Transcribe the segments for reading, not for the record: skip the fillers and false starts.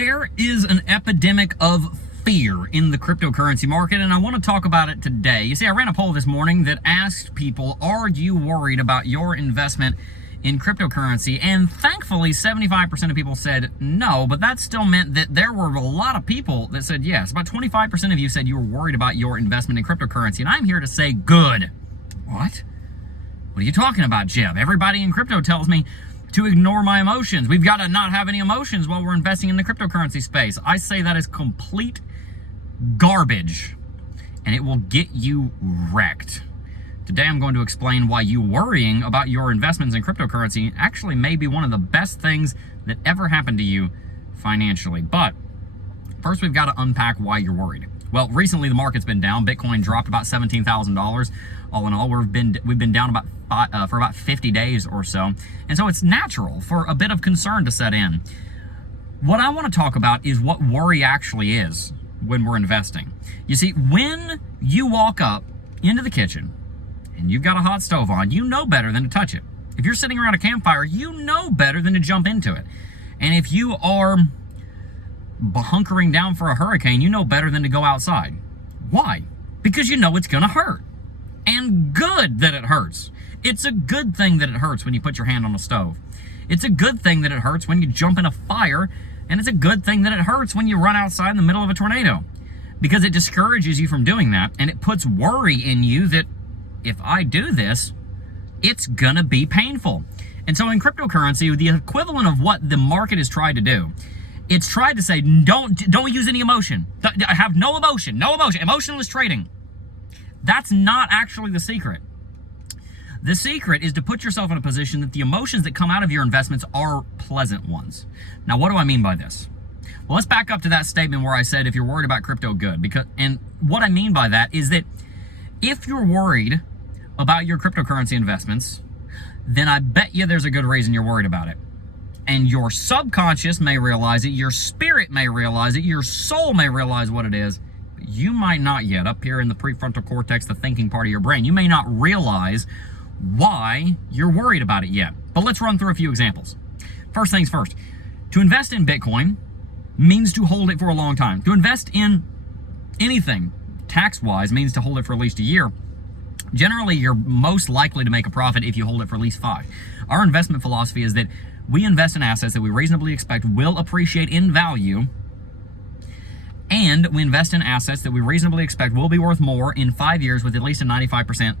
There is an epidemic of fear in the cryptocurrency market, and I want to talk about it today. You see, I ran a poll this morning that asked people, are you worried about your investment in cryptocurrency? And thankfully, 75% of people said no, but that still meant that there were a lot of people that said yes. About 25% of you said you were worried about your investment in cryptocurrency, and I'm here to say good. What? What are you talking about, Jeb? Everybody in crypto tells me to ignore my emotions. We've got to not have any emotions while we're investing in the cryptocurrency space. I say that is complete garbage, and it will get you wrecked. Today I'm going to explain why you worrying about your investments in cryptocurrency actually may be one of the best things that ever happened to you financially. But first, we've got to unpack why you're worried. Well, recently the market's been down. Bitcoin dropped about $17,000. All in all, we've been down for about 50 days or so. And so it's natural for a bit of concern to set in. What I want to talk about is what worry actually is when we're investing. You see, when you walk up into the kitchen and you've got a hot stove on, you know better than to touch it. If you're sitting around a campfire, you know better than to jump into it. And if you are hunkering down for a hurricane, you know better than to go outside. Why? Because you know it's gonna hurt. And good that it hurts. It's a good thing that it hurts when you put your hand on a stove. It's a good thing that it hurts when you jump in a fire, and it's a good thing that it hurts when you run outside in the middle of a tornado. Because it discourages you from doing that, and it puts worry in you that if I do this, it's gonna be painful. And so in cryptocurrency, the equivalent of what the market has tried to do, it's tried to say, don't use any emotion. Have no emotion, emotionless trading. That's not actually the secret. The secret is to put yourself in a position that the emotions that come out of your investments are pleasant ones. Now, what do I mean by this? Well, let's back up to that statement where I said, if you're worried about crypto, good. And what I mean by that is that if you're worried about your cryptocurrency investments, then I bet you there's a good reason you're worried about it. And your subconscious may realize it, your spirit may realize it, your soul may realize what it is. But you might not yet. Up here in the prefrontal cortex, the thinking part of your brain, you may not realize why you're worried about it yet. But let's run through a few examples. First things first, to invest in Bitcoin means to hold it for a long time. To invest in anything tax-wise means to hold it for at least a year. Generally, you're most likely to make a profit if you hold it for at least 5. Our investment philosophy is that we invest in assets that we reasonably expect will appreciate in value, and we invest in assets that we reasonably expect will be worth more in 5 years with at least a 95%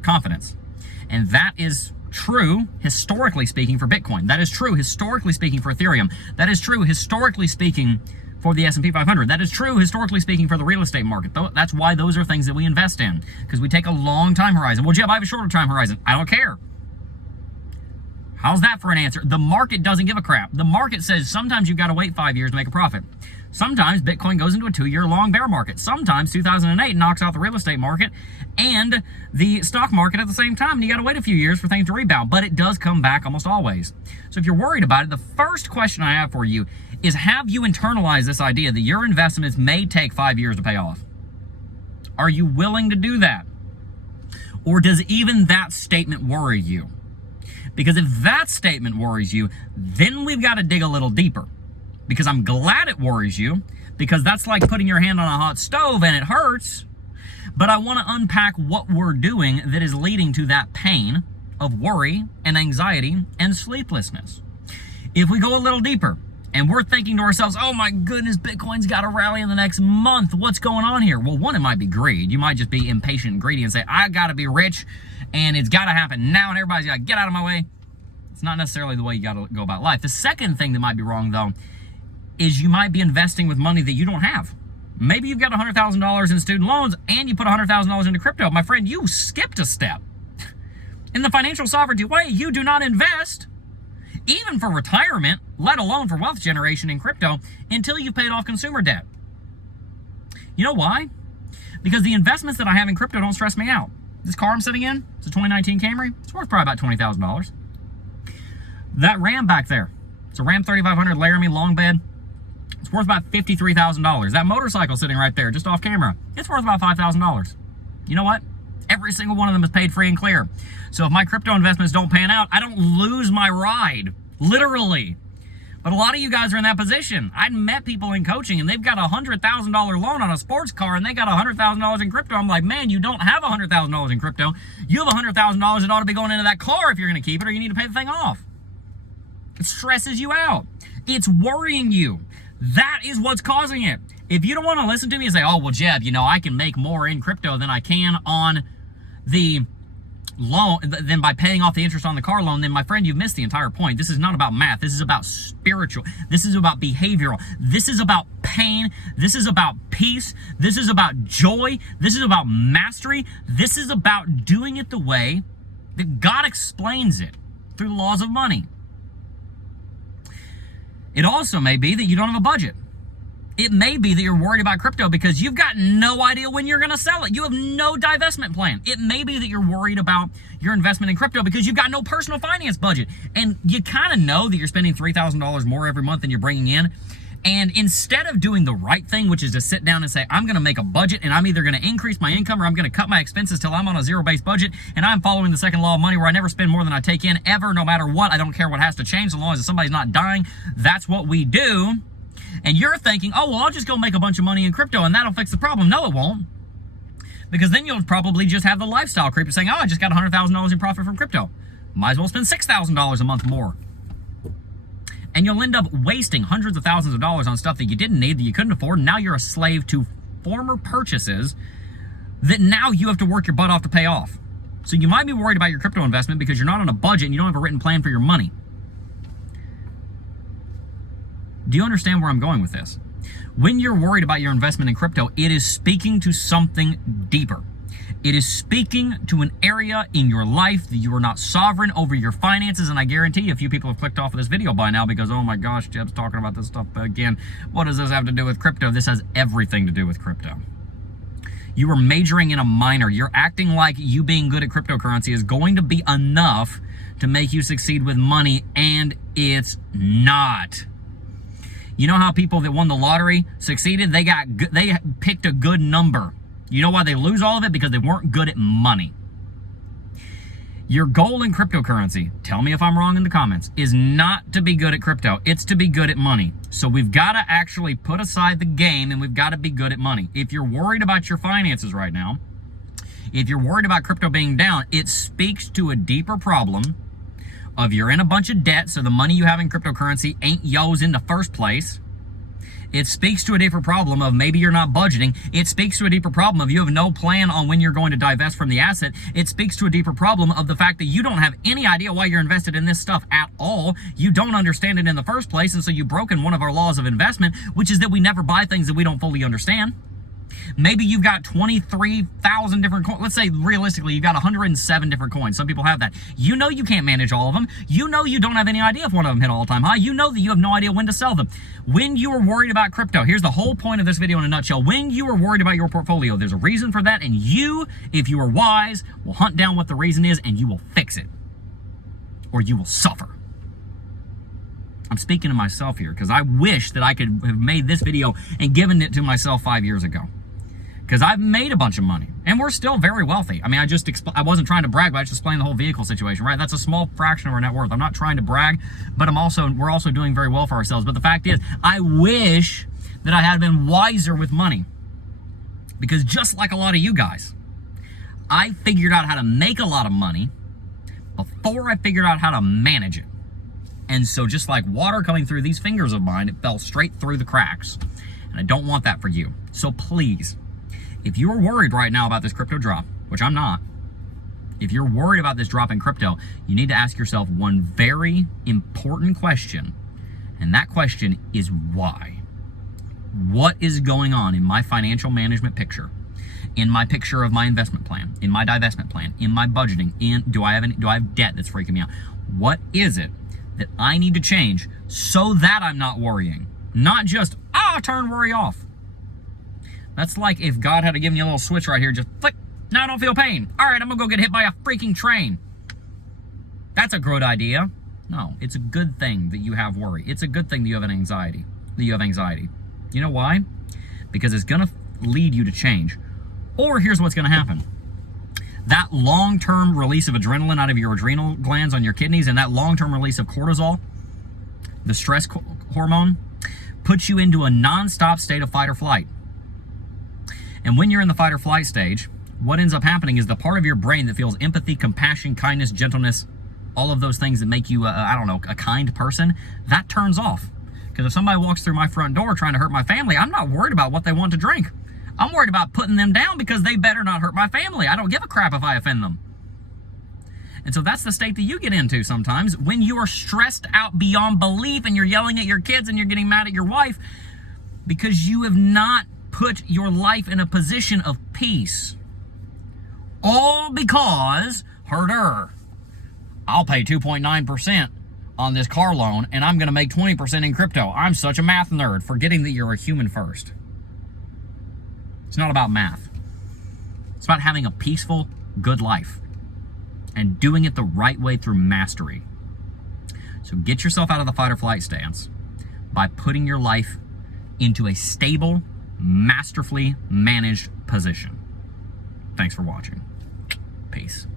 confidence. And that is true, historically speaking, for Bitcoin. That is true, historically speaking, for Ethereum. That is true, historically speaking, for the S&P 500. That is true, historically speaking, for the real estate market. That's why those are things that we invest in, because we take a long time horizon. Well, Jeb, I have a shorter time horizon. I don't care. How's that for an answer? The market doesn't give a crap. The market says sometimes you've got to wait 5 years to make a profit. Sometimes Bitcoin goes into a 2-year long bear market. Sometimes 2008 knocks out the real estate market and the stock market at the same time, and you got to wait a few years for things to rebound, but it does come back almost always. So if you're worried about it, the first question I have for you is, have you internalized this idea that your investments may take 5 years to pay off? Are you willing to do that? Or does even that statement worry you? Because if that statement worries you, then we've got to dig a little deeper. Because I'm glad it worries you, because that's like putting your hand on a hot stove and it hurts. But I want to unpack what we're doing that is leading to that pain of worry and anxiety and sleeplessness. If we go a little deeper and we're thinking to ourselves, oh my goodness, Bitcoin's got to rally in the next month. What's going on here? Well, one, it might be greed. You might just be impatient and greedy and say, I got to be rich and it's got to happen now and everybody's got to get out of my way. It's not necessarily the way you got to go about life. The second thing that might be wrong, though, is you might be investing with money that you don't have. Maybe you've got $100,000 in student loans and you put $100,000 into crypto. My friend, you skipped a step. In the financial sovereignty way, you do not invest, even for retirement, let alone for wealth generation in crypto, until you've paid off consumer debt. You know why? Because the investments that I have in crypto don't stress me out. This car I'm sitting in, it's a 2019 Camry. It's worth probably about $20,000. That Ram back there, it's a Ram 3500 Laramie long bed. It's worth about $53,000. That motorcycle sitting right there, just off camera, it's worth about $5,000. You know what? Every single one of them is paid free and clear. So if my crypto investments don't pan out, I don't lose my ride, literally. But a lot of you guys are in that position. I'd met people in coaching and they've got a $100,000 loan on a sports car and they got $100,000 in crypto. I'm like, man, you don't have $100,000 in crypto. You have $100,000 that ought to be going into that car if you're going to keep it, or you need to pay the thing off. It stresses you out. It's worrying you. That is what's causing it. If you don't want to listen to me and say, oh, well, Jeb, I can make more in crypto than I can on the loan, then by paying off the interest on the car loan, then my friend, you've missed the entire point. This is not about math. This is about spiritual. This is about behavioral. This is about pain. This is about peace. This is about joy. This is about mastery. This is about doing it the way that God explains it through the laws of money. It also may be that you don't have a budget. It may be that you're worried about crypto because you've got no idea when you're going to sell it. You have no divestment plan. It may be that you're worried about your investment in crypto because you've got no personal finance budget. And you kind of know that you're spending $3,000 more every month than you're bringing in. And instead of doing the right thing, which is to sit down and say, I'm going to make a budget and I'm either going to increase my income or I'm going to cut my expenses till I'm on a zero-based budget and I'm following the second law of money where I never spend more than I take in ever, no matter what. I don't care what has to change so long as somebody's not dying. That's what we do. And you're thinking, oh, well, I'll just go make a bunch of money in crypto and that'll fix the problem. No, it won't. Because then you'll probably just have the lifestyle creep of saying, oh, I just got $100,000 in profit from crypto. Might as well spend $6,000 a month more. And you'll end up wasting hundreds of thousands of dollars on stuff that you didn't need, that you couldn't afford. And now you're a slave to former purchases that now you have to work your butt off to pay off. So you might be worried about your crypto investment because you're not on a budget and you don't have a written plan for your money. Do you understand where I'm going with this? When you're worried about your investment in crypto, it is speaking to something deeper. It is speaking to an area in your life that you are not sovereign over your finances. And I guarantee you a few people have clicked off of this video by now because, oh my gosh, Jeb's talking about this stuff again. What does this have to do with crypto? This has everything to do with crypto. You are majoring in a minor. You're acting like you being good at cryptocurrency is going to be enough to make you succeed with money, and it's not. You know how people that won the lottery succeeded? They picked a good number. You know why they lose all of it? Because they weren't good at money. Your goal in cryptocurrency, tell me if I'm wrong in the comments, is not to be good at crypto. It's to be good at money. So we've got to actually put aside the game and we've got to be good at money. If you're worried about your finances right now, if you're worried about crypto being down, it speaks to a deeper problem of you're in a bunch of debt, so the money you have in cryptocurrency ain't yours in the first place. It speaks to a deeper problem of maybe you're not budgeting. It speaks to a deeper problem of you have no plan on when you're going to divest from the asset. It speaks to a deeper problem of the fact that you don't have any idea why you're invested in this stuff at all. You don't understand it in the first place, and so you've broken one of our laws of investment, which is that we never buy things that we don't fully understand. Maybe you've got 23,000 different coins. Let's say realistically, you've got 107 different coins. Some people have that. You know you can't manage all of them. You know you don't have any idea if one of them hit all-time high. You know that you have no idea when to sell them. When you are worried about crypto, here's the whole point of this video in a nutshell. When you are worried about your portfolio, there's a reason for that, and you, if you are wise, will hunt down what the reason is, and you will fix it. Or you will suffer. I'm speaking to myself here because I wish that I could have made this video and given it to myself 5 years ago. Because I've made a bunch of money, and we're still very wealthy. I mean, I wasn't trying to brag, but I just explained the whole vehicle situation, right? That's a small fraction of our net worth. I'm not trying to brag, but we're also doing very well for ourselves. But the fact is, I wish that I had been wiser with money. Because just like a lot of you guys, I figured out how to make a lot of money before I figured out how to manage it. And so just like water coming through these fingers of mine, it fell straight through the cracks. And I don't want that for you. So please, if you're worried right now about this crypto drop, which I'm not, if you're worried about this drop in crypto, you need to ask yourself one very important question. And that question is why? What is going on in my financial management picture? In my picture of my investment plan, in my divestment plan, in my budgeting, do I have debt that's freaking me out? What is it that I need to change so that I'm not worrying? Not just, turn worry off. That's like if God had given you a little switch right here, just flick, now I don't feel pain. All right, I'm gonna go get hit by a freaking train. That's a good idea. No, it's a good thing that you have worry. It's a good thing that you have anxiety. You know why? Because it's gonna lead you to change. Or here's what's gonna happen. That long-term release of adrenaline out of your adrenal glands on your kidneys and that long-term release of cortisol, the stress hormone puts you into a non-stop state of fight or flight. And when you're in the fight or flight stage, what ends up happening is the part of your brain that feels empathy, compassion, kindness, gentleness, all of those things that make you, a kind person, that turns off. Because if somebody walks through my front door trying to hurt my family, I'm not worried about what they want to drink. I'm worried about putting them down because they better not hurt my family. I don't give a crap if I offend them. And so that's the state that you get into sometimes when you are stressed out beyond belief and you're yelling at your kids and you're getting mad at your wife because you have not put your life in a position of peace. All because, I'll pay 2.9% on this car loan and I'm going to make 20% in crypto. I'm such a math nerd, forgetting that you're a human first. It's not about math. It's about having a peaceful, good life and doing it the right way through mastery. So get yourself out of the fight or flight stance by putting your life into a stable, masterfully managed position. Thanks for watching. Peace.